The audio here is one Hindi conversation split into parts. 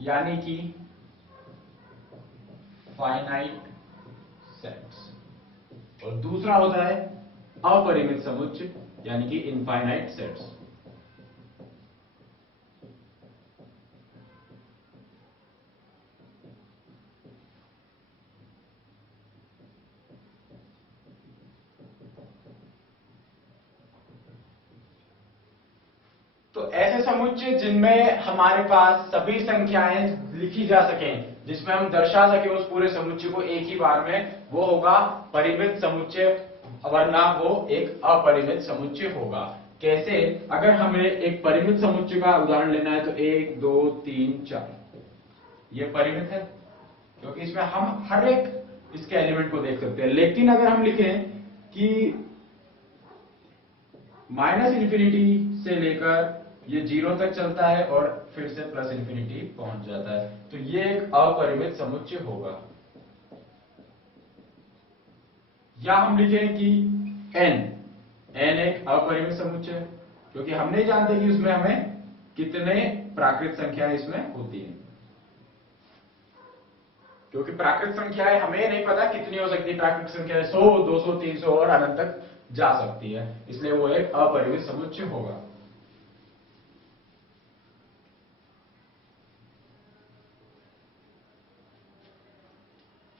यानी कि फाइनाइट सेट्स, और दूसरा होता है अपरिमित समुच्चय यानी कि इनफाइनाइट सेट्स। तो ऐसे समुच्चय जिनमें हमारे पास सभी संख्याएं लिखी जा सकें, जिसमें हम दर्शा सके उस पूरे समुच्चय को एक ही बार में, वो होगा परिमित समुच्चय, वरना वो एक अपरिमित समुच्चय होगा। कैसे? अगर हमें एक परिमित समुच्चय का उदाहरण लेना है तो 1 2 3 4 ये परिमित है, क्योंकि इसमें हम हर एक इसके एलिमेंट को देख सकते हैं। लेकिन अगर हम लिखें कि -∞ से लेकर ये 0 तक चलता है और फिर से +∞ पहुंच जाता है, तो ये एक अपरिमित समुच्चय होगा। या हम लिखें कि n एक अपरिमित समुच्चय है, क्योंकि हम नहीं जानते कि उसमें हमें कितने प्राकृत संख्याएं इसमें होती हैं, क्योंकि प्राकृत संख्याएं हमें नहीं पता कितनी हो सकती है। प्राकृत संख्याएं 100 200 300 और अनंत तक जा सकती है, इसलिए वो एक अपरिमित समुच्चय होगा।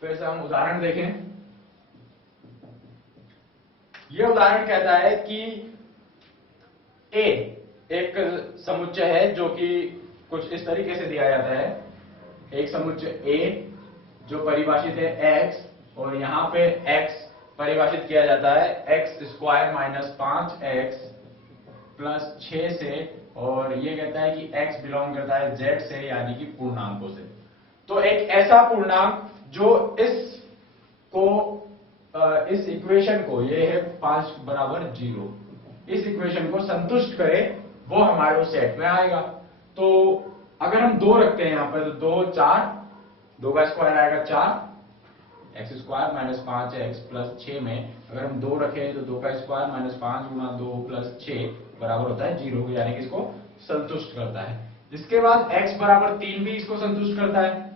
फिर से हम उदाहरण देखें। यह उदाहरण कहता है कि A एक समुच्चय है जो कि कुछ इस तरीके से दिया जाता है। एक समुच्चय A जो परिभाषित है x, और यहां पे x परिभाषित किया जाता है x² - 5x + 6 से, और ये कहता है कि x बिलोंग करता है z से यानी कि पूर्णांकों से। तो एक ऐसा पूर्णांक जो इस इक्वेशन को, ये है 5 = 0, इस इक्वेशन को संतुष्ट करे, वो हमारे उस सेट में आएगा। तो अगर हम 2 रखते हैं यहां पर, तो 2 4, 2 का स्क्वायर आएगा 4, x² - 5x + 6 में अगर हम 2 रखें तो 2 का स्क्वायर - 5 × 2 + 6 बराबर होता है 0, यानी कि इसको संतुष्ट करता है। इसके बाद x = 3 भी इसको संतुष्ट करता है,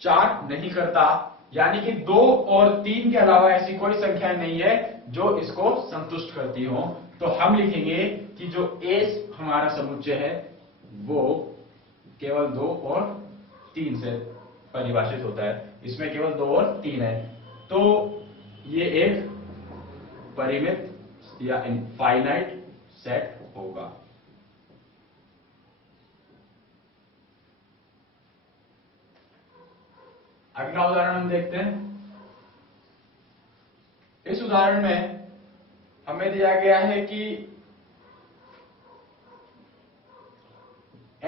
4 नहीं करता, यानी कि 2 और 3 के अलावा ऐसी कोई संख्या नहीं है जो इसको संतुष्ट करती हो। तो हम लिखेंगे कि जो A हमारा समुच्चय है वो केवल 2 और 3 से परिभाषित होता है, इसमें केवल 2 और 3 है। तो ये एक परिमित या इनफाइनाइट सेट होगा। अगला उदाहरण हम देखते हैं। इस उदाहरण में हमें दिया गया है कि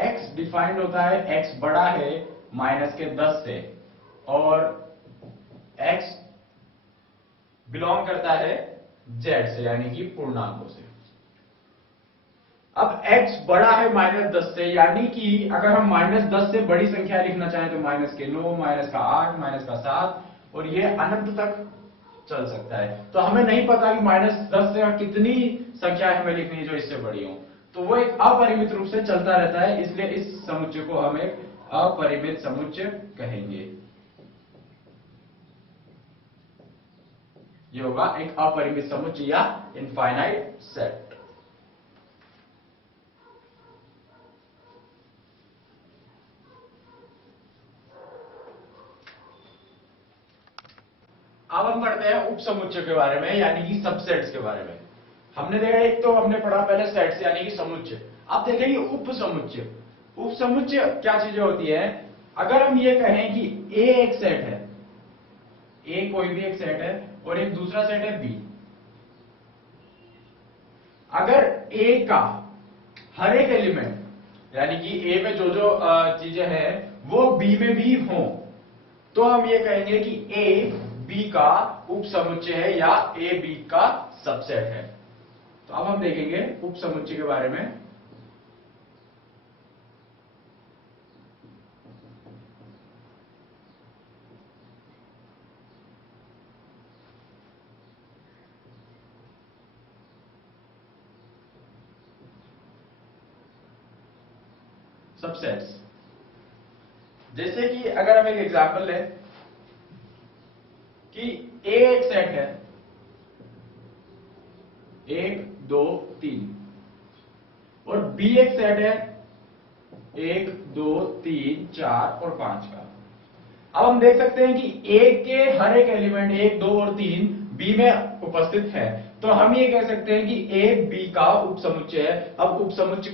x डिफाइंड होता है, x बड़ा है -10 से, और x बिलोंग करता है z से यानी कि पूर्णांकों से। अब x बड़ा है -10 से, यानी कि अगर हम -10 से बड़ी संख्या लिखना चाहें तो -9, -8, -7, और ये अनंत तक चल सकता है। तो हमें नहीं पता कि -10 से कितनी संख्या हमें लिखनी है जो इससे बड़ी हो, तो वो एक अपरिमित रूप से चलता रहता है, इसलिए इस समुच्चय को हम एक अपरिमित समुच्चय कहेंगे। ये होगा एक अपरिमित समुच्चय या इनफाइनाइट सेट। अब हम पढ़ते हैं उपसमुच्चय के बारे में, यानी कि सबसेट्स के बारे में। हमने देखा, एक तो हमने पढ़ा पहले सेट्स यानी कि समुच्चय, अब देखेंगे उपसमुच्चय। उपसमुच्चय क्या चीजें होती है? अगर हम ये कहें कि A एक सेट है, A कोई भी एक सेट है और एक दूसरा सेट है B, अगर A का हर एक एलिमेंट यानी कि A में जो जो चीजें हैं वो B में भी हों, तो हम ये कहेंगे कि A B का उपसमुच्चय है या A B का सबसेट है। तो अब हम देखेंगे उपसमुच्चय के बारे में। सबसेट्स जैसे कि अगर हम एक एग्जांपल लें कि ए एक सेट है 1 2 3 और बी एक सेट है 1 2 3 4 और 5 का। अब हम देख सकते हैं कि ए के हर एक एलिमेंट 1 2 और 3 बी में उपस्थित है, तो हम ये कह सकते हैं कि ए बी का उपसमुच्चय है। अब उपसमुच्चय